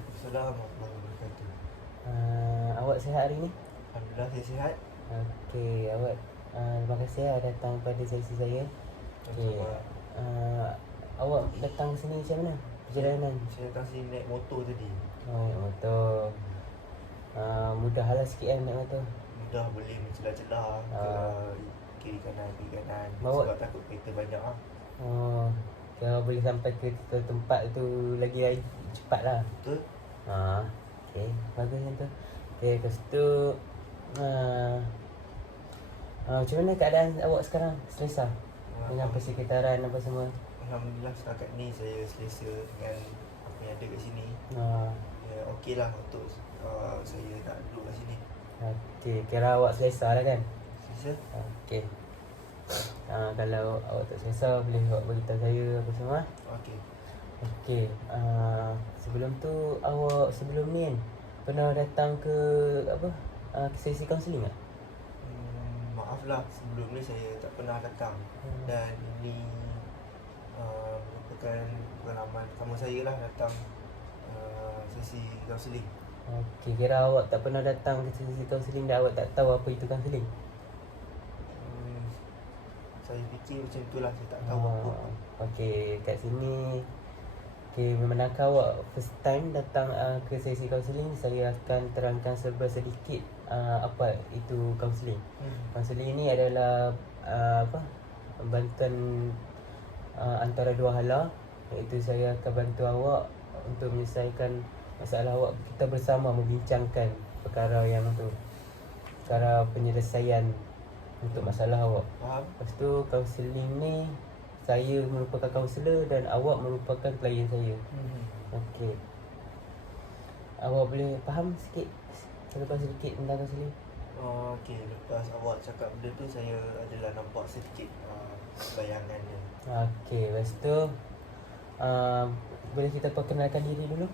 Waalaikumsalam warahmatullahi wabarakatuh. Awak sihat hari ni? Alhamdulillah saya sihat. Okey, awak terima kasih datang pada sesi saya. Okey. Sama-sama. Awak datang sini macam mana? Perjalanan? Saya datang sini naik motor tadi. Oh, naik motor. Mudahlah sikit kan naik motor. Mudah boleh mencelah-celah ke kiri kanan. Bawa- Sebab takut kereta banyak lah. Oh, kalau boleh sampai ke tempat tu lagi cepat lah. Betul? Okey, bagus macam tu. Okey, lepas tu macam mana keadaan awak sekarang? Selesa? Dengan persekitaran apa semua? Alhamdulillah setakat ni saya selesa dengan apa yang ada kat sini. Ah, Ya, okey lah untuk saya nak duduk kat sini. Okey, kira awak selesa lah kan? Selesa? Okey. Kalau awak tak selesa boleh awak beritahu saya apa semua. Okey. Okey. Sebelum tu awak sebelum ni kan pernah datang ke apa? Sesi kaunseling tak? Maaf lah sebelum ni saya tak pernah datang. Dan ini merupakan pengalaman pertama saya lah datang sesi kaunseling. Okey, kira awak tak pernah datang ke sesi kaunseling dan awak tak tahu apa itu kaunseling. Saya fikir macam itulah, saya tak tahu apa. Okey, kat sini manakah awak first time datang ke sesi kaunseling, saya akan terangkan sedikit apa itu kaunseling. Kaunseling ini adalah bantuan antara dua hala, iaitu saya akan bantu awak untuk menyelesaikan masalah awak. Kita bersama membincangkan perkara yang tu, perkara penyelesaian untuk masalah awak. Faham? Lepas tu kaunseling ni saya merupakan kaunselor dan awak merupakan klien saya. Okey. Awak boleh faham sikit sedikit tentang kaunseling? Okey, lepas awak cakap benda tu saya adalah nampak sedikit bayangannya. Okey, lepas tu boleh kita perkenalkan diri dulu?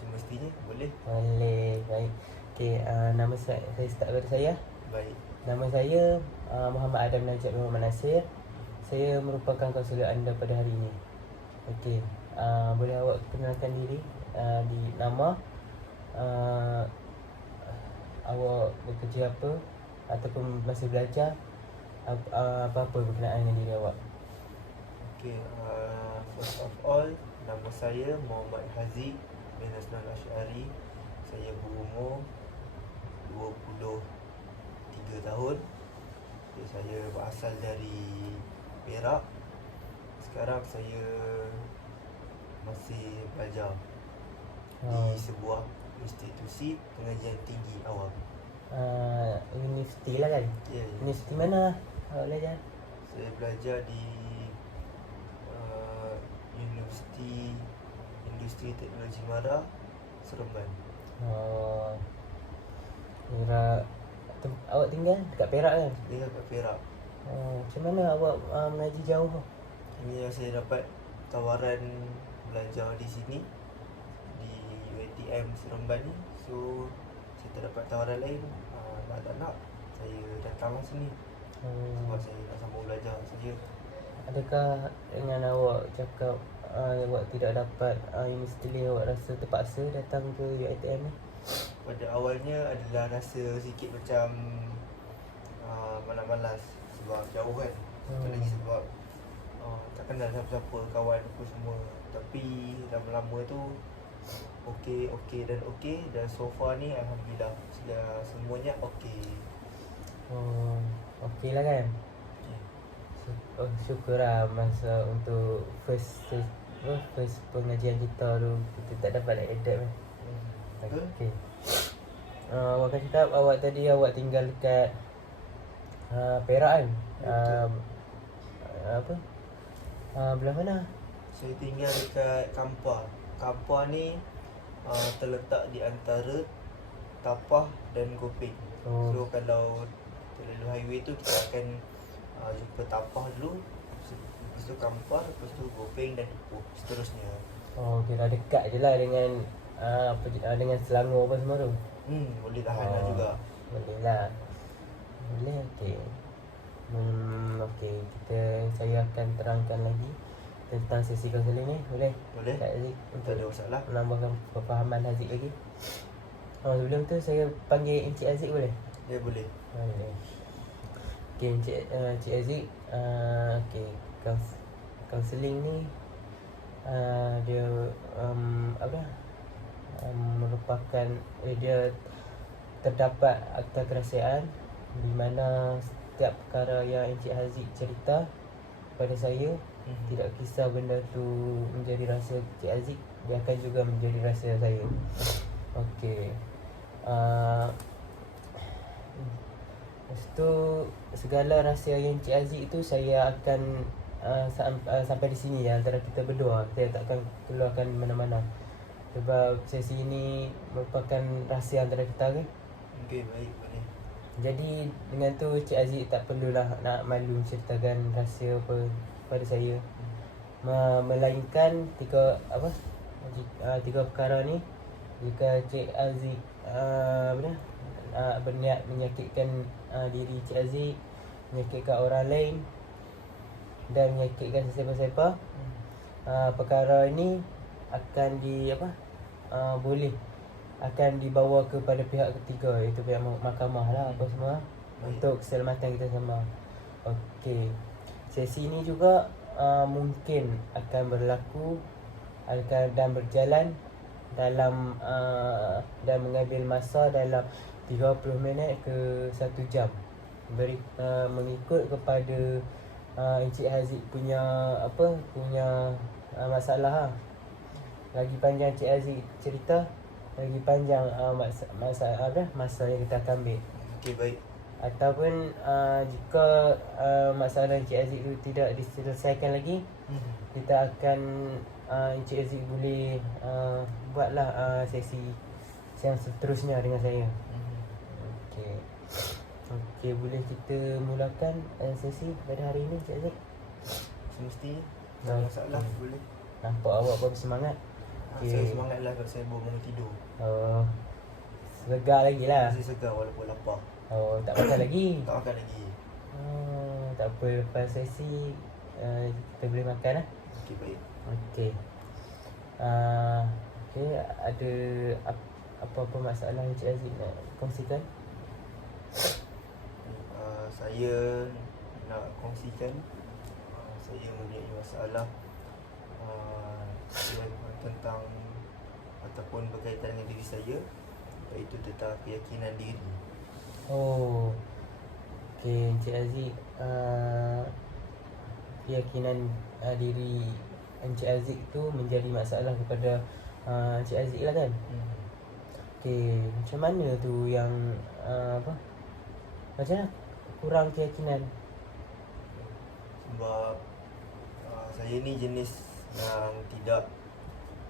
Semestinya boleh. Boleh, baik. Okey, nama saya start pada saya. Baik. Nama saya Muhammad Adam Najib Muhammad Nasir. Saya merupakan kaunselor anda pada hari ini. Okey, boleh awak kenalkan diri, di nama, awak bekerja apa ataupun masih belajar, apa-apa berkenaan dengan diri awak. Okey, first of all, nama saya Muhammad Haziq bin Hasnul Ash'ari. Saya berumur 23 tahun. Saya berasal dari Perak. Sekarang saya masih belajar di sebuah institusi pengajian tinggi awam. Universiti lah kan? Ya, Universiti mana awak belajar? saya belajar di Universiti Industri Teknologi Mara, Seremban. Kira awak tinggal dekat Perak kan? Tinggal kat Perak. Macam mana awak mengaji jauh? Ini yang saya dapat tawaran belajar di sini, di UiTM Seremban ni. So saya tak dapat tawaran lain. Nak tak nak saya datanglah sini sebab saya nak sambung belajar saja. Adakah dengan awak cakap awak tidak dapat universiti lain, awak rasa terpaksa datang ke UiTM ni? Pada awalnya adalah rasa sikit macam malas-malas sebab jauh kan. Satu lagi sebab tak kenal siapa-siapa, kawan apa semua. Tapi lama-lama tu okey dan so far ni alhamdulillah semuanya okey. Okey lah kan? Syukurlah masa untuk first pengajian kita tu kita tak dapat nak adapt kan? Okey. Awak kan cakap awak tadi awak tinggal dekat Perak kan? Belah mana? Saya tinggal dekat Kampar. Kampar ni terletak di antara Tapah dan Gopeng. So kalau terlalu highway tu kita akan jumpa Tapah dulu, lepas tu Kampar, lepas tu Gopeng dan Ipoh, seterusnya. Kira dekat je lah dengan dengan Selangor apa semua tu. Boleh tahan lah juga. Boleh lah. Boleh, okey. Okey, saya akan terangkan lagi tentang sesi kaunseling ni, boleh? Boleh? Kak Haziq Tak untuk ada masalah. menambahkan pemahaman Haziq lagi. Sebelum tu saya panggil Encik Haziq boleh? Ya boleh. Boleh. Okay, Encik Haziq, okay, kaunseling ni dia merupakan dia terdapat akta kerahsiaan di mana setiap perkara yang Encik Haziq cerita pada saya, tidak kisah benda tu menjadi rahsia Encik Haziq, dia akan juga menjadi rahsia saya. Okey. Lepas tu segala rahsia yang Encik Haziq tu saya akan sampai di sini ya, antara kita berdua. Saya takkan keluarkan mana-mana. Sebab sesi ini merupakan rahsia antara kita kan. Okey, baik, boleh. Jadi dengan tu Cik Haziq tak perlulah nak malu ceritakan rahsia apa pada saya. Melainkan tiga perkara ni, jika Cik Haziq berniat menyakitkan diri Cik Haziq, menyakitkan orang lain dan menyakitkan sesiapa-siapa, perkara ini akan boleh akan dibawa kepada pihak ketiga, iaitu pihak mahkamah lah apa semua, untuk keselamatan kita semua. Okey. Sesi ini juga mungkin akan berlaku dan berjalan dalam dan mengambil masa dalam 30 minit ke 1 jam. Mengikut kepada Encik Haziq punya masalah. Lagi panjang Encik Haziq cerita, lagi panjang masa yang kita akan ambil. Okey, baik. Ataupun jika masalah Encik Haziq tu tidak diselesaikan lagi, kita akan Encik Haziq boleh buatlah sesi yang seterusnya dengan saya. Okey. Okey, boleh kita mulakan sesi pada hari ini Encik Haziq? Semestinya tak ada masalah, boleh. Nampak awak pun semangat. Saya semangat lah kalau saya baru bangun tidur. Segar lagi lah. Masih segar walaupun lapar. Tak makan lagi? Tak makan lagi. Tak apa, lepas sesi kita boleh makan lah. Okey, baik. Okey. Okey, ada apa-apa masalah Encik Haziq nak kongsikan? Saya nak kongsikan saya mempunyai masalah tentang ataupun berkaitan dengan diri saya, iaitu tentang keyakinan diri. Okey, Encik Haziq, keyakinan diri Encik Haziq tu menjadi masalah kepada Encik Haziq lah kan? Okey, macam mana tu yang macam mana kurang keyakinan? Sebab saya ni jenis yang tidak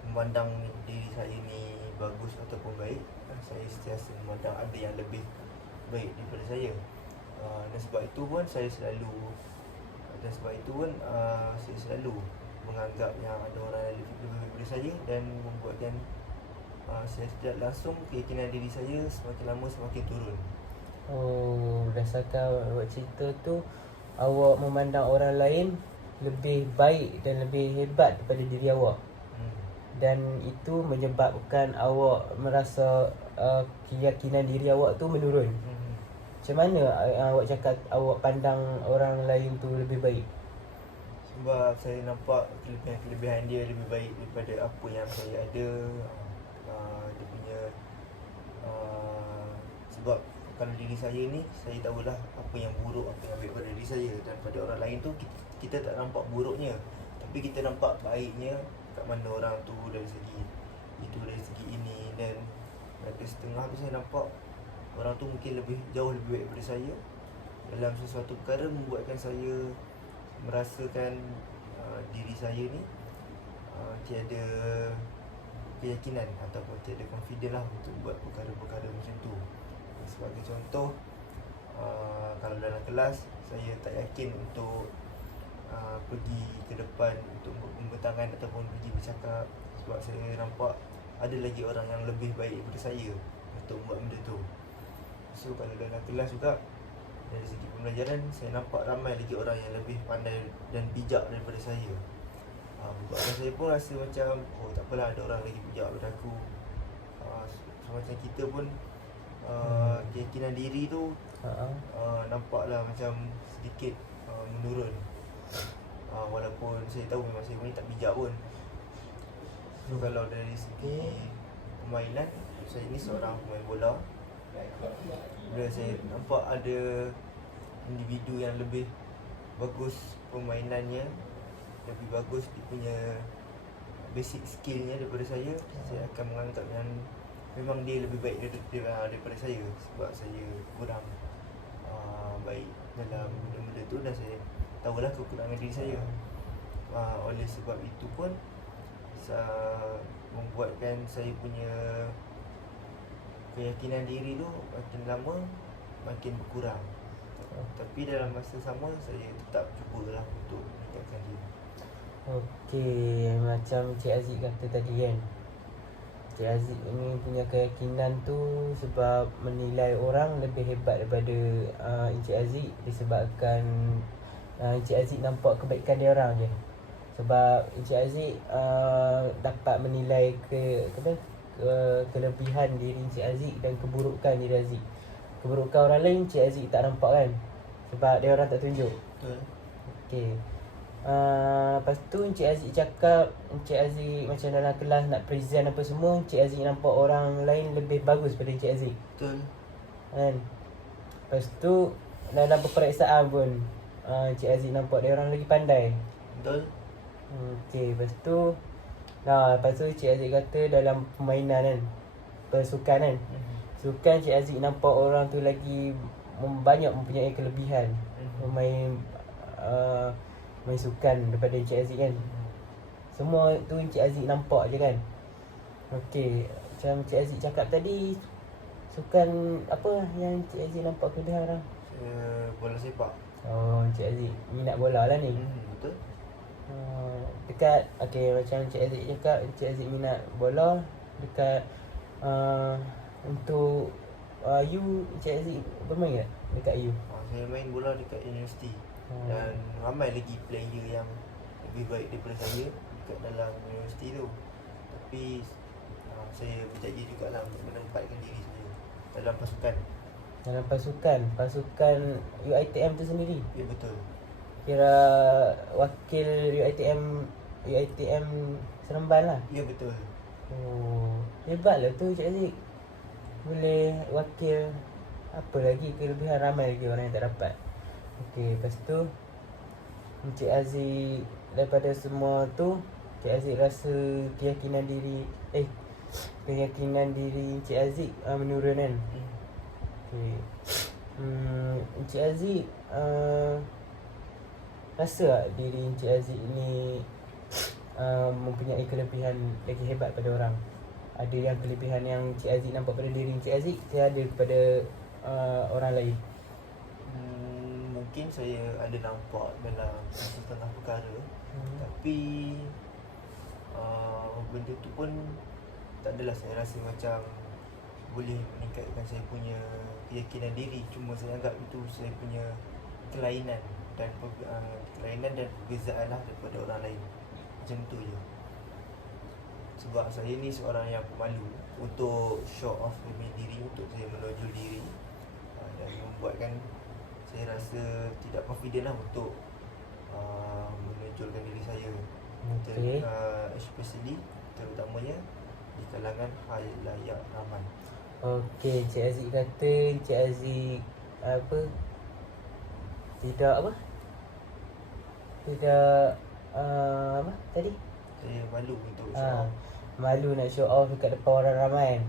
memandang diri saya ni bagus ataupun baik. Saya sentiasa memandang ada yang lebih baik daripada saya. Dan sebab itu pun saya selalu menganggap yang ada orang yang lebih baik daripada saya, dan membuatkan saya tidak langsung keyakinan diri saya semakin lama semakin turun. Berdasarkan awak cerita tu, awak memandang orang lain lebih baik dan lebih hebat daripada diri awak. Dan itu menyebabkan awak merasa keyakinan diri awak tu menurun. Macam mana awak cakap awak pandang orang lain tu lebih baik? Sebab saya nampak kelebihan dia lebih baik daripada apa yang saya ada. Dia punya sebab kalau diri saya ni, saya tahulah apa yang buruk, apa yang baik pada diri saya. Dan pada orang lain tu kita tak nampak buruknya, tapi kita nampak baiknya kat mana orang tu dari segi itu, dari segi ini. Dan ada setengah tu saya nampak orang tu mungkin jauh lebih baik daripada saya dalam sesuatu perkara, membuatkan saya merasakan diri saya ni tiada keyakinan ataupun tiada confident lah untuk buat perkara-perkara macam tu. Sebagai contoh, kalau dalam kelas saya tak yakin untuk pergi ke depan untuk membentangkan ataupun pergi bercakap, sebab saya nampak ada lagi orang yang lebih baik daripada saya untuk buat benda tu. So kalau dalam kelas juga, dari segi pembelajaran, saya nampak ramai lagi orang yang lebih pandai dan bijak daripada saya. Buatkan saya pun rasa macam oh tak apalah, ada orang lagi bijak daripada aku. So, macam kita pun keyakinan diri tu nampaklah macam sedikit menurun. Walaupun saya tahu memang saya ni tak bijak pun. So kalau dari segi permainan, saya ni seorang pemain bola. Bila saya nampak ada individu yang lebih bagus permainannya, lebih bagus dia punya basic skillnya daripada saya akan menganggap yang memang dia lebih baik daripada saya. Sebab saya kurang baik dalam benda-benda tu, dan saya tahulah kekurangan diri saya. Oleh sebab itu pun membuatkan saya punya keyakinan diri tu makin lama makin berkurang. Tapi dalam masa sama saya tetap cubalah untuk meningkatkan diri. Okey, macam Cik Aziz kata tadi kan, Cik Aziz ni punya keyakinan tu sebab menilai orang lebih hebat daripada Encik Aziz, disebabkan Encik Aziz nampak kebaikan dia orang je. Sebab Encik Aziz dapat menilai kelebihan diri Encik Aziz dan keburukan diri Aziz. Keburukan orang lain Encik Aziz tak nampak kan, sebab dia orang tak tunjuk. Betul. Okey. Lepas tu Encik Aziz cakap, Encik Aziz macam dalam kelas nak present apa semua, Encik Aziz nampak orang lain lebih bagus daripada Encik Aziz. Betul. Kan? Lepas tu dalam peperiksaan pun Encik Aziz nampak dia orang lagi pandai. Betul. Okey, lepas tu Encik Aziz kata dalam permainan kan, persukan kan, sukan Encik Aziz nampak orang tu lagi banyak mempunyai kelebihan main sukan daripada Encik Aziz kan. Semua tu Encik Aziz nampak je kan. Okey, macam Encik Aziz cakap tadi, sukan apa yang Encik Aziz nampak kelebihan orang? Bola sepak. Oh, Encik Aziz minat bola lah ni. Betul. Dekat, okey, macam Encik Aziz cakap, Encik Aziz minat bola. Dekat untuk you, Encik Aziz bermain tak dekat you? Saya main bola dekat universiti. Dan ramai lagi player yang lebih baik daripada saya dekat dalam universiti tu. Tapi saya berjaya jugalah untuk menempatkan diri saya dalam pasukan. Dalam pasukan UiTM tu sendiri? Ya, betul. Kira wakil UiTM Seremban lah? Ya, betul. Oh, hebatlah tu Encik Aziz. Boleh wakil. Apa lagi kelebihan, ramai lagi orang yang tak dapat. Okey, lepas tu Encik Aziz, daripada semua tu Encik Aziz rasa keyakinan diri Encik Aziz menurun kan. Okey. Encik Aziz rasa tak diri Encik Aziz ni mempunyai kelebihan lagi hebat pada orang? Ada yang kelebihan yang Encik Aziz nampak pada diri Encik Aziz tiada kepada orang lain? Mungkin saya ada nampak dalam setengah perkara, tapi benda tu pun tak adalah saya rasa macam boleh meningkatkan saya punya keyakinan diri. Cuma saya anggap itu saya punya kelainan dan perbezaan lah daripada orang lain. Macam tu je. Sebab saya ni seorang yang pemalu untuk show off diri, untuk saya menonjol diri, dan membuatkan saya rasa tidak confident lah untuk menonjolkan diri saya. Okay. Especially terutamanya di kalangan khalayak ramai. Okey, Encik Aziz kata Encik Aziz tidak tadi? Saya malu untuk show off. Malu nak show off dekat depan orang ramai kan.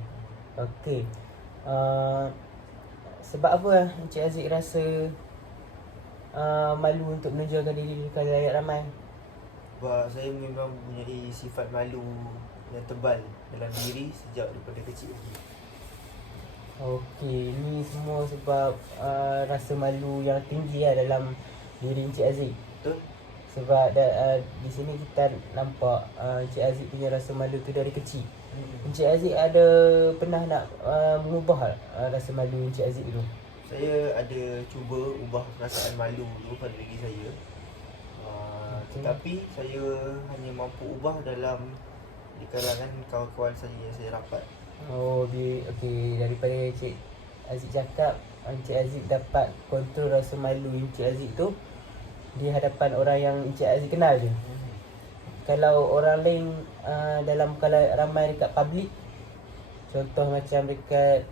Okey. Sebab apa Encik Aziz rasa malu untuk menunjukkan diri di khalayak ramai? Sebab saya memang mempunyai sifat malu yang tebal dalam diri sejak daripada kecil lagi. Okey, ni semua sebab rasa malu yang tinggi lah dalam diri Encik Aziz. Betul? Sebab di sini kita nampak Encik Aziz punya rasa malu tu dari kecil. Encik Aziz ada pernah nak mengubah rasa malu Encik Aziz tu? Saya ada cuba ubah perasaan malu tu pada diri saya. Tetapi saya hanya mampu ubah dalam di kalangan kawan-kawan saya yang saya rapat. Okey, daripada Encik Aziz cakap, Encik Aziz dapat kontrol rasa malu Encik Aziz tu di hadapan orang yang Encik Aziz kenal je. Kalau orang lain dalam kalau ramai dekat public, contoh macam dekat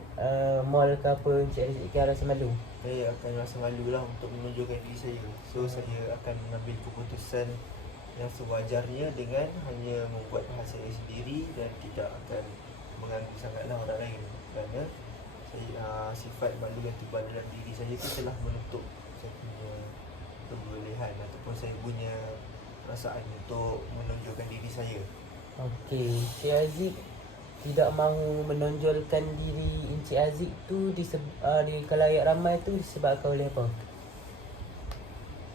mall ke apa, Encik Aziz akan rasa malu. Saya akan rasa malu lah untuk menunjukkan diri saya. So saya akan mengambil keputusan yang sewajarnya dengan hanya membuat bahasa saya sendiri dan tidak akan mengganggu sangatlah orang lain. Kerana saya, sifat malu yang tebal dalam diri saya tu telah menutup saya punya kebolehan ataupun saya punya perasaan untuk menunjukkan diri saya. Okey, Encik Aziz tidak mahu menonjolkan diri Encik Aziz tu di khalayak ramai tu disebabkan oleh apa?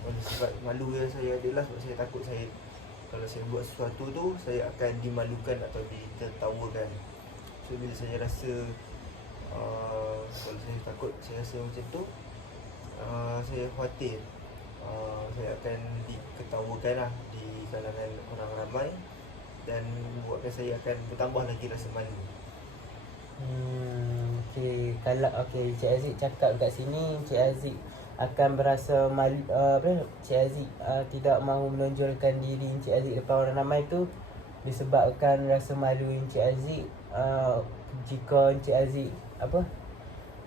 Oleh sebab malu yang saya adalah sebab saya takut kalau saya buat sesuatu tu saya akan dimalukan atau ditertawakan. So bila saya rasa kalau saya takut, saya rasa macam tu, saya khawatir saya akan diketawakan lah di kalangan orang ramai dan buatkan saya akan bertambah lagi rasa malu. Okey, kalau Encik Aziz cakap kat sini, Encik Aziz akan berasa malu, Encik Aziz tidak mahu menonjolkan diri Encik Aziz depan orang ramai tu disebabkan rasa malu Encik Aziz jika Encik Aziz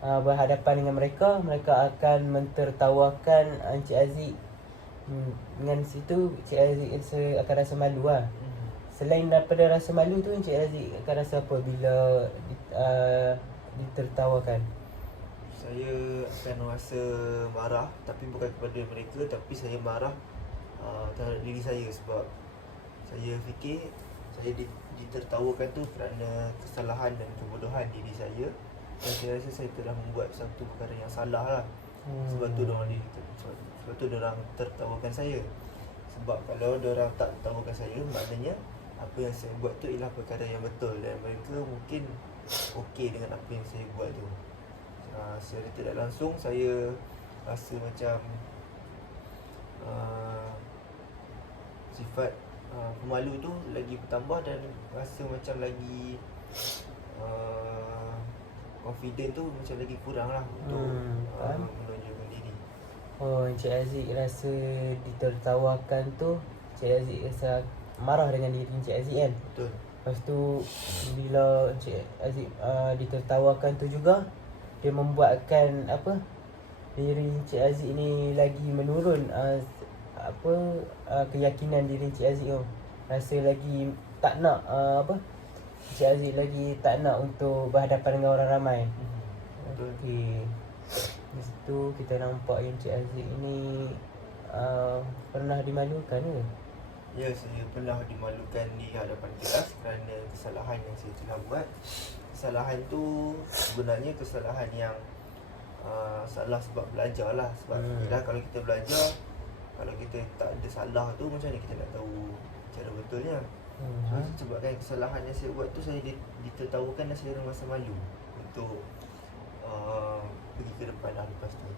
berhadapan dengan mereka akan mentertawakan Encik Aziz. Dengan situ Encik Aziz akan rasa malu lah. Selain daripada rasa malu tu, Encik Aziz akan rasa apa bila ditertawakan? Saya akan rasa marah, tapi bukan kepada mereka, tapi saya marah terhadap diri saya sebab saya fikir saya ditertawakan tu kerana kesalahan dan kebodohan diri saya. Dan saya rasa saya telah membuat satu perkara yang salah lah. Sebab tu diorang tertawakan saya. Sebab kalau diorang tak tertawakan saya, maknanya apa yang saya buat tu ialah perkara yang betul dan mereka mungkin okey dengan apa yang saya buat tu. Secara tidak langsung saya rasa macam sifat pemalu tu lagi bertambah dan rasa macam lagi confident tu macam lagi kurang lah untuk menunjukkan diri. Encik Aziz rasa ditertawakan tu, Encik Aziz rasa marah dengan diri Encik Aziz kan? Betul. Lepas tu bila Encik Aziz ditertawakan tu juga, dia membuatkan diri Encik Aziz ni lagi menurun keyakinan diri Encik Aziz tu. Rasa lagi tak nak Encik Aziz lagi tak nak untuk berhadapan dengan orang ramai. Okey. Lepas tu kita nampak Encik Aziz ni pernah dimalukan ke? Ya, saya pernah dimalukan di hadapan kelas kerana kesalahan yang saya telah buat. Kesalahan tu sebenarnya kesalahan yang salah sebab belajar lah. Sebab kalau kita belajar, kalau kita tak ada salah tu, macam mana kita nak tahu cara betulnya. So sebabkan kesalahan yang saya buat tu, saya ditertawakan dan saya rasa malu untuk pergi ke depan lah lepas tu.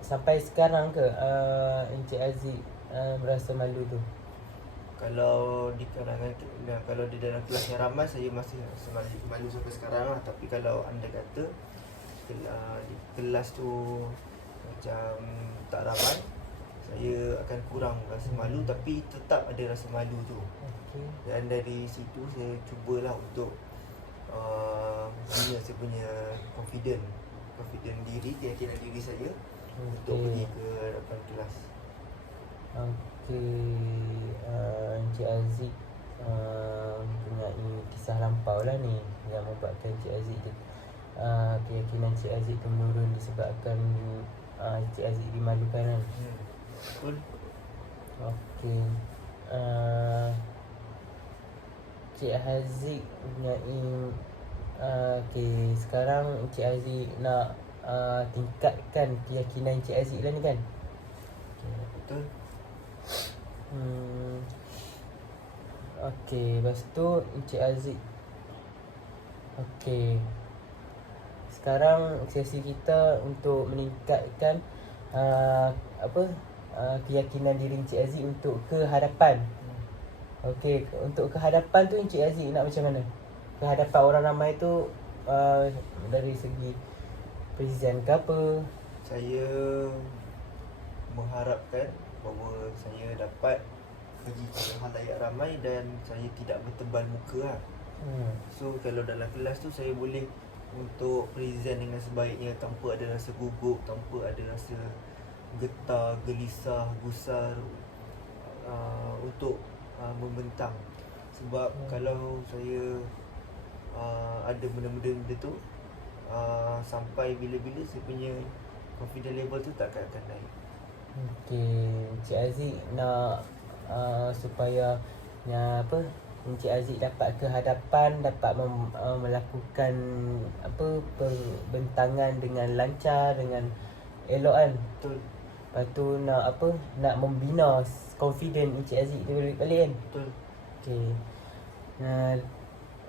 Sampai sekarang ke Encik Aziz berasa malu tu? Kalau di dalam kelas yang ramai, saya masih rasa malu sampai sekarang lah. Tapi kalau anda kata di kelas tu macam tak ramai, saya akan kurang rasa malu, tapi tetap ada rasa malu tu. Dan dari situ saya cubalah untuk bina saya punya confident diri, keyakinan diri saya untuk pergi ke depan kelas. Encik Aziz mempunyai kisah lampau lah ni yang membuatkan Encik Aziz keyakinan Encik Aziz tu menurun disebabkan Encik Aziz dimalukan kan? Betul. Okey. Encik Aziz mempunyai sekarang Encik Aziz nak tingkatkan keyakinan Encik Aziz lah ni kan? Betul. Okey, lepas tu Encik Aziz. Okey. Sekarang sesi kita untuk meningkatkan keyakinan diri Encik Aziz untuk ke hadapan. Okey, untuk ke hadapan tu Encik Aziz nak macam mana? Ke hadapan orang ramai tu dari segi present ke apa? Saya mengharapkan bahawa saya dapat pergi ke halayak ramai dan saya tidak bertebal muka lah. So kalau dalam kelas tu saya boleh untuk present dengan sebaiknya tanpa ada rasa gugup, tanpa ada rasa getar, gelisah, gusar untuk membentang. Sebab kalau saya ada benda-benda tu sampai bila-bila saya punya confidence level tu tak akan naik. Okey, Encik Aziz nak supaya Encik Aziz dapat ke hadapan, dapat melakukan perbentangan dengan lancar, dengan elok kan. Betul. Lepas tu nak membina confident Encik Aziz tu balik kan. Betul. Okey.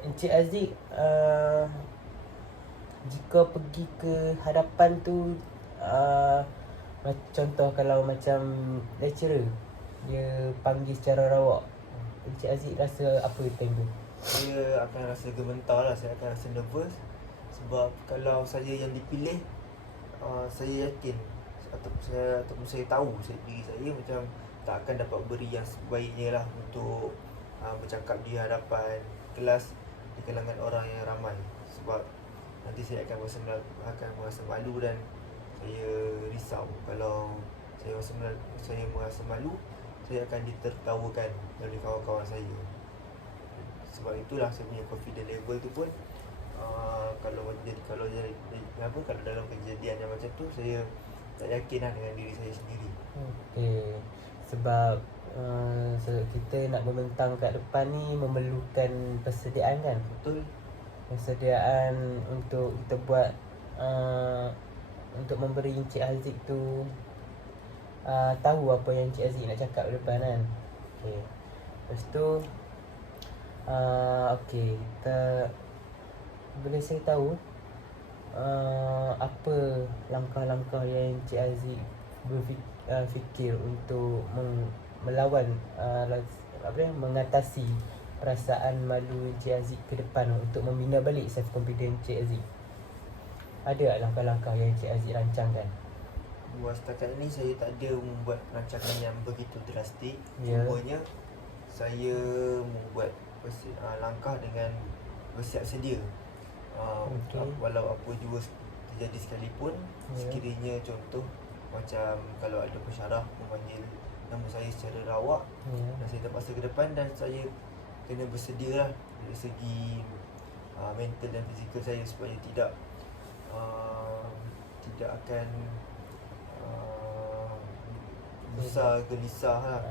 Encik Aziz jika pergi ke hadapan tu contoh kalau macam lecturer dia panggil secara rawak, Encik Aziz rasa apa time tu? Saya akan rasa gemetar lah, saya akan rasa nervous. Sebab kalau saya yang dipilih, saya yakin ataupun saya tahu diri saya macam tak akan dapat beri yang sebaiknya lah untuk bercakap di hadapan kelas di kalangan orang yang ramai. Sebab nanti saya akan merasa malu dan saya risau kalau saya merasa malu, saya akan ditertawakan oleh kawan-kawan saya. Sebab itulah saya punya confidence level tu pun kalau dalam kejadian yang macam tu saya tak yakin lah dengan diri saya sendiri. Okey. Sebab kita nak membentang kat depan ni memerlukan persediaan kan? Betul. Persediaan untuk kita buat untuk memberi Encik Aziz tu tahu apa yang Encik Aziz nak cakap depan kan. Okey. Lepas tu okey, kita boleh saya tahu apa langkah-langkah yang Encik Aziz fikir untuk melawan mengatasi perasaan malu Encik Aziz ke depan untuk membina balik self confidence Encik Aziz? Ada tak langkah-langkah yang Encik Aziz rancangkan? Buat setakat ni saya tak ada membuat rancangan yang begitu drastik. Yeah. Cumanya saya membuat langkah dengan bersiap sedia. Walau apa jua terjadi sekalipun, sekiranya contoh macam kalau ada pensyarah memanggil nama saya secara rawak, dan saya terpaksa ke depan, dan saya kena bersedia lah dari segi mental dan fizikal saya supaya tidak akan besar gelisah lah.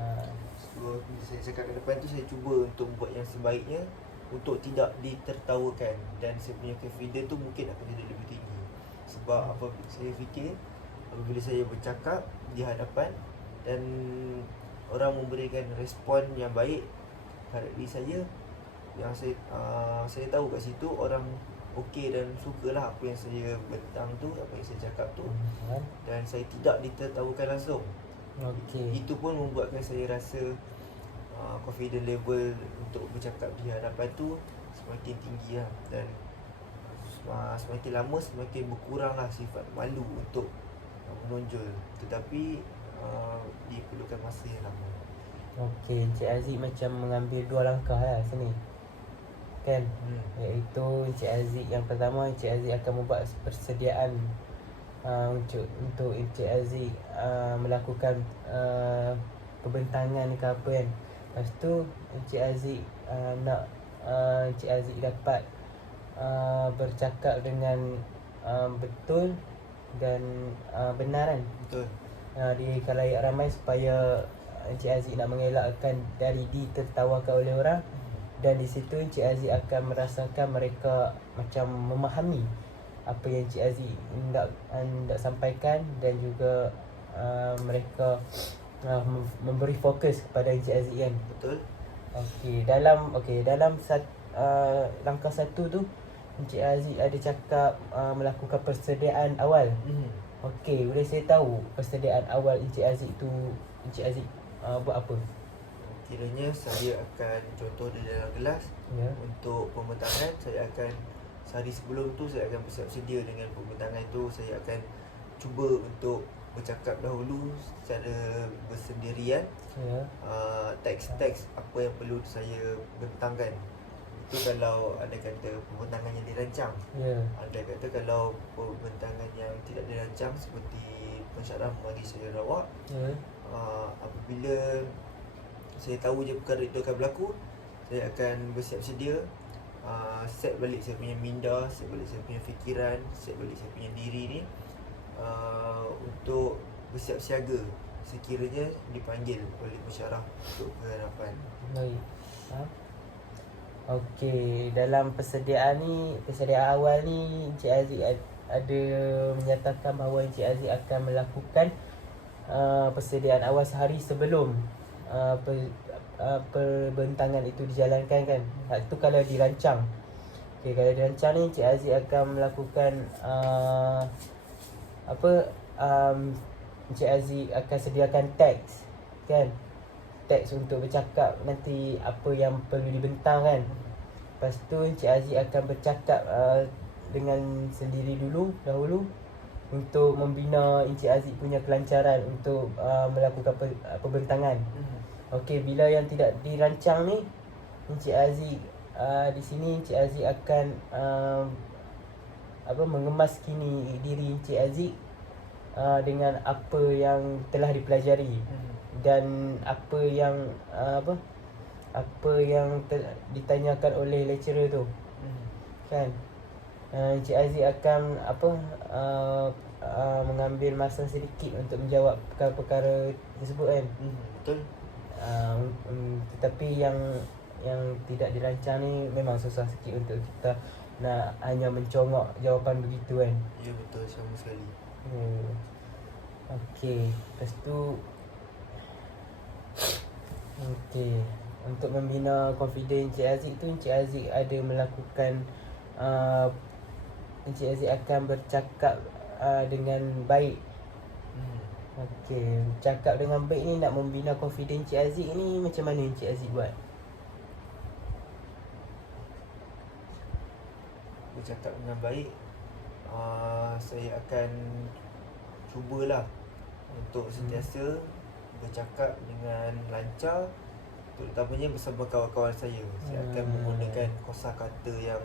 So bila saya cakap ke depan tu, saya cuba untuk buat yang sebaiknya untuk tidak ditertawakan, dan saya punya confidence tu mungkin akan jadi lebih tinggi. Sebab apa saya fikir, apabila saya bercakap di hadapan dan orang memberikan respon yang baik terhadap diri saya, yang saya tahu kat situ orang okey dan sukalah apa yang saya bentang tu, apa yang saya cakap tu, dan saya tidak ditertawakan langsung. Itu pun membuatkan saya rasa confidence level untuk bercakap di hadapan tu semakin tinggi lah, dan semakin lama semakin berkuranglah sifat malu untuk menonjol, tetapi diperlukan masa yang lama. Okey, Encik Aziz macam mengambil dua langkah lah sini kan. Iaitu Encik Aziz, yang pertama Encik Aziz akan membuat persediaan untuk Encik Aziz melakukan perbentangan ke apa kan. Lepas tu Encik Aziz nak Encik Aziz dapat bercakap dengan betul dan benar kan. Betul. Di khalayak ramai, supaya Encik Aziz nak mengelakkan dari ditertawakan oleh orang, dan di situ Encik Aziz akan merasakan mereka macam memahami apa yang Encik Aziz hendak sampaikan, dan juga mereka memberi fokus kepada Encik Aziz kan. Betul. Dalam langkah satu tu Encik Aziz ada cakap melakukan persediaan awal. Okey, boleh saya tahu persediaan awal Encik Aziz tu, Encik Aziz buat apa? Kiranya saya akan contoh di dalam kelas. Ya. Untuk pembentangan, saya akan sehari sebelum tu saya akan bersiap sedia dengan pembentangan itu. Saya akan cuba untuk bercakap dahulu secara bersendirian, Ya. teks-teks apa yang perlu saya bentangkan. Itu kalau ada kata pembentangan yang dirancang. Ya. Ada kata kalau pembentangan yang tidak dirancang seperti pensyarah mari saya rawak, Ya. apabila saya tahu je perkara itu akan berlaku, saya akan bersiap sedia, set balik saya punya minda, set balik saya punya fikiran, set balik saya punya diri ni, untuk bersiap siaga sekiranya dipanggil oleh pensyarah untuk kehadapan. Baik. Okey, dalam persediaan awal ni Encik Aziz ada menyatakan bahawa Encik Aziz akan melakukan persediaan awal sehari sebelum perbentangan itu dijalankan kan. Itu kalau dirancang. Okey, kalau dirancang ni Encik Aziz akan melakukan Encik Aziz akan sediakan teks kan. Teks untuk bercakap nanti apa yang perlu dibentang kan. Lepas tu Encik Aziz akan bercakap dengan sendiri dahulu untuk membina Encik Aziz punya kelancaran untuk melakukan perbentangan. Okey, bila yang tidak dirancang ni, Encik Aziz di sini Encik Aziz akan mengemas kini diri Encik Aziz dengan apa yang telah dipelajari dan apa yang ditanyakan oleh lecturer tu kan. Encik Aziz akan mengambil masa sedikit untuk menjawab perkara-perkara tersebut kan. Betul. Tetapi yang tidak dirancang ni memang susah sikit untuk kita nak hanya mencongak jawapan begitu kan. Ya, betul, sama sekali. Okey, lepas tu untuk membina confidence Encik Aziz tu, Encik Aziz ada melakukan Encik Aziz akan bercakap dengan baik. Okey, cakap dengan baik ni nak membina confidence Encik Aziz ni macam mana Encik Aziz buat? Bercakap dengan baik, saya akan cubalah untuk sentiasa bercakap dengan lancar, terutamanya bersama kawan-kawan saya. Saya akan menggunakan kosakata yang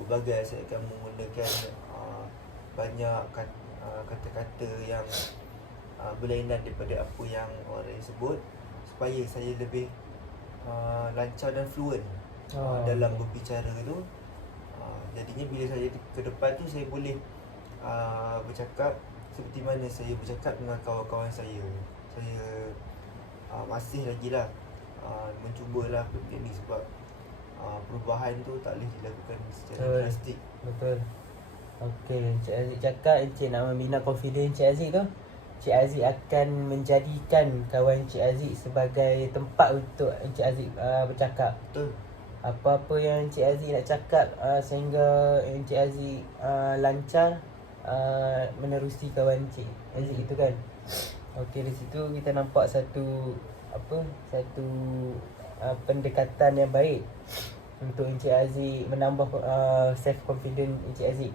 berbagai. Saya akan menggunakan banyak kata-kata yang berlainan daripada apa yang orang lain sebut, supaya saya lebih lancar dan fluent dalam berbicara tu. Jadinya bila saya ke depan tu, saya boleh bercakap seperti mana saya bercakap dengan kawan-kawan saya. Saya masih lagi lah mencubalah benda ni sebab perubahan tu tak boleh dilakukan secara drastik. Betul. Okey, Encik Aziz cakap Encik nak membina confidence Encik Aziz tu, Encik Aziz akan menjadikan kawan Encik Aziz sebagai tempat untuk Encik Aziz bercakap. Betul. Apa-apa yang Encik Aziz nak cakap sehingga Encik Aziz lancar menerusi kawan Encik Aziz itu kan. Okey, di situ kita nampak satu pendekatan yang baik untuk Encik Aziz menambah self confidence Encik Aziz.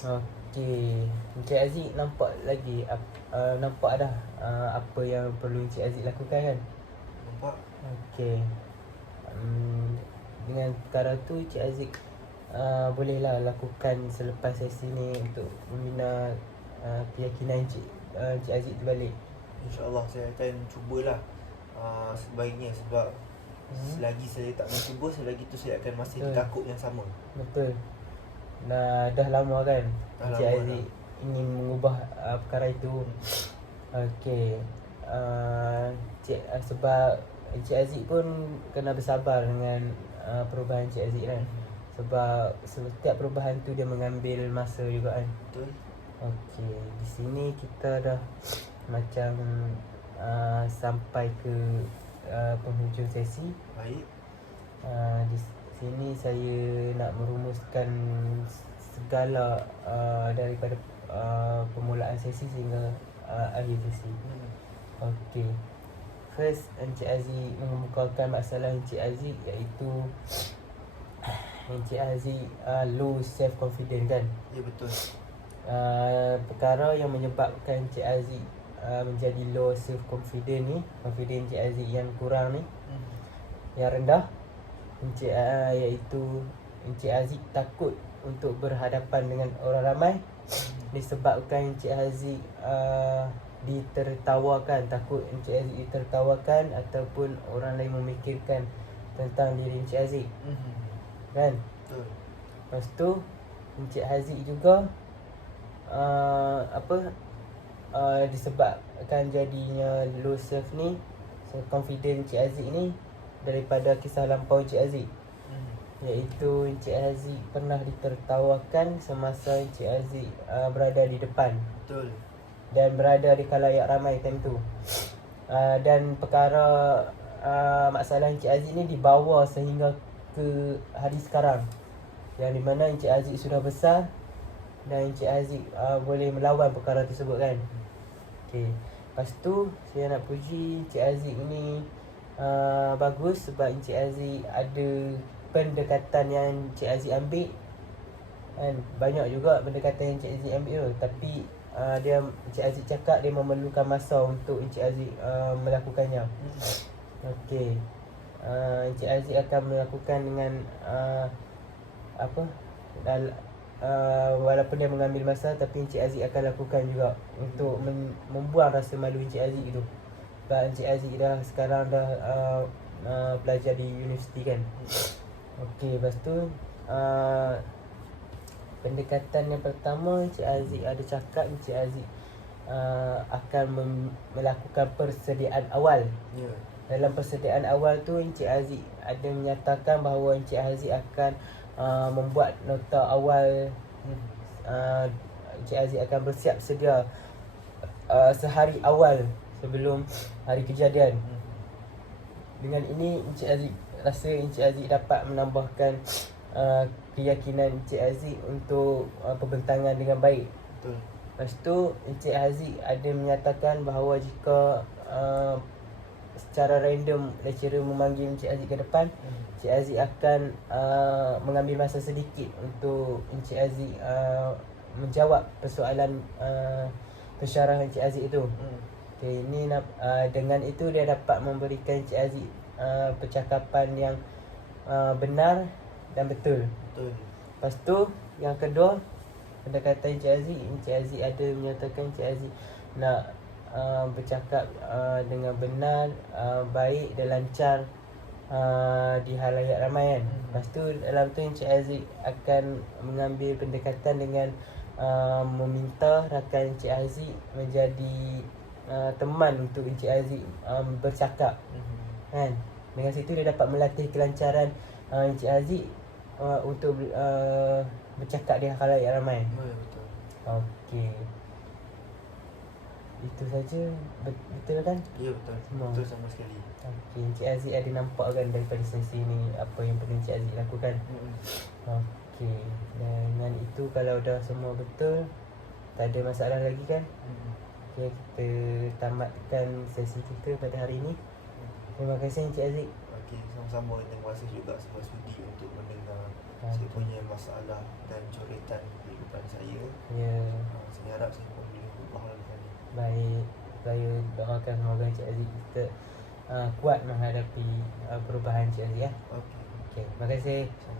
Okey, Encik Aziz nampak lagi nampak dah apa yang perlu Encik Aziz lakukan kan. Nampak? Okey. Dengan perkara tu Encik Aziz bolehlah lakukan selepas sesi ni untuk membina keyakinan Encik Aziz tu balik. InsyaAllah saya akan cubalah sebaiknya, sebab selagi saya tak mencuba, selagi tu saya akan masih ditakut yang sama. Betul. Dah lama kan Encik lama Aziz ingin mengubah perkara itu. Okey. Sebab Encik Aziz pun kena bersabar dengan perubahan Encik Aziz kan. Sebab setiap perubahan tu dia mengambil masa juga kan. Betul. Okey, di sini kita dah macam sampai ke penghujung sesi. Baik. Di sini saya nak merumuskan segala daripada permulaan sesi sehingga akhir sesi. Okey. First, Encik Aziz mengemukakan masalah Encik Aziz iaitu Encik Aziz low self confidence kan. Ya betul. Perkara yang menyebabkan Encik Aziz menjadi low self confidence ni, confidence Encik Aziz yang kurang ni, yang rendah, iaitu Encik Aziz takut untuk berhadapan dengan orang ramai, disebabkan Encik Aziz ditertawakan, takut Encik Aziz ditertawakan ataupun orang lain memikirkan tentang diri Encik Aziz. Kan? Betul. Lepas tu Encik Aziz juga disebabkan jadinya low self ni, so confident Encik Aziz ni daripada kisah lampau Encik Aziz, iaitu Encik Aziz pernah ditertawakan semasa Encik Aziz berada di depan. Betul. Dan berada di khalayak ramai time tu. Dan perkara masalah Encik Aziz ni dibawa sehingga ke hari sekarang, yang di mana Encik Aziz sudah besar dan Encik Aziz boleh melawan perkara tersebut kan. Okay. Lepas tu saya nak puji Encik Aziz ini bagus sebab Encik Aziz ada pendekatan yang Encik Aziz ambil kan. Banyak juga pendekatan yang Encik Aziz ambil tu, tapi Encik Aziz cakap dia memerlukan masa untuk Encik Aziz melakukannya. Okey. Encik Aziz akan melakukan dengan walaupun dia mengambil masa, tapi Encik Aziz akan lakukan juga untuk membuang rasa malu Encik Aziz itu. Sebab Encik Aziz sekarang dah belajar di universiti kan. Okey, lepas tu pendekatan yang pertama Encik Aziz ada cakap Encik Aziz akan melakukan persediaan awal. Ya. Dalam persediaan awal tu Encik Aziz ada menyatakan bahawa Encik Aziz akan membuat nota awal. Encik Aziz akan bersiap sedia sehari awal sebelum hari kejadian. Dengan ini Encik Aziz rasa Encik Aziz dapat menambahkan keyakinan Encik Aziz untuk pembentangan dengan baik. Betul. Lepas tu Encik Aziz ada menyatakan bahawa jika secara random lecturer memanggil Encik Aziz ke depan, Encik Aziz akan mengambil masa sedikit untuk Encik Aziz menjawab persoalan pensyarah Encik Aziz itu. Okay, ini dengan itu dia dapat memberikan Encik Aziz percakapan yang benar dan betul. Betul. Lepas tu yang kedua, pendekatan Encik Aziz ada menyatakan Encik Aziz nak bercakap dengan benar, baik dan lancar di halayak ramai kan. Lepas tu dalam tu Encik Aziz akan mengambil pendekatan dengan meminta rakan Encik Aziz menjadi teman untuk Encik Aziz bercakap kan. Dengan situ dia dapat melatih kelancaran Encik Aziz untuk bercakap di khalayak ramai. Betul. Okey. Itu saja. Betul kan? Ya betul. Semua. Betul sama sekali. Okey, Encik Aziz ada nampak kan daripada sesi ni apa yang perlu Encik Aziz lakukan. Okey. Dengan itu kalau dah semua betul, tak ada masalah lagi kan? Okey, kita tamatkan sesi kita pada hari ini. Terima kasih Encik Aziz. Okey, sama-sama. Terima kasih juga sebab sudi untuk mendengar saya punya masalah dan coretan kehidupan saya. Ya. Saya harap saya pun boleh ubah hal ni. Baik. Saya doakan semoga Encik Aziz kita kuat menghadapi perubahan Encik Aziz ya. Okey. Okey, terima kasih. Sama.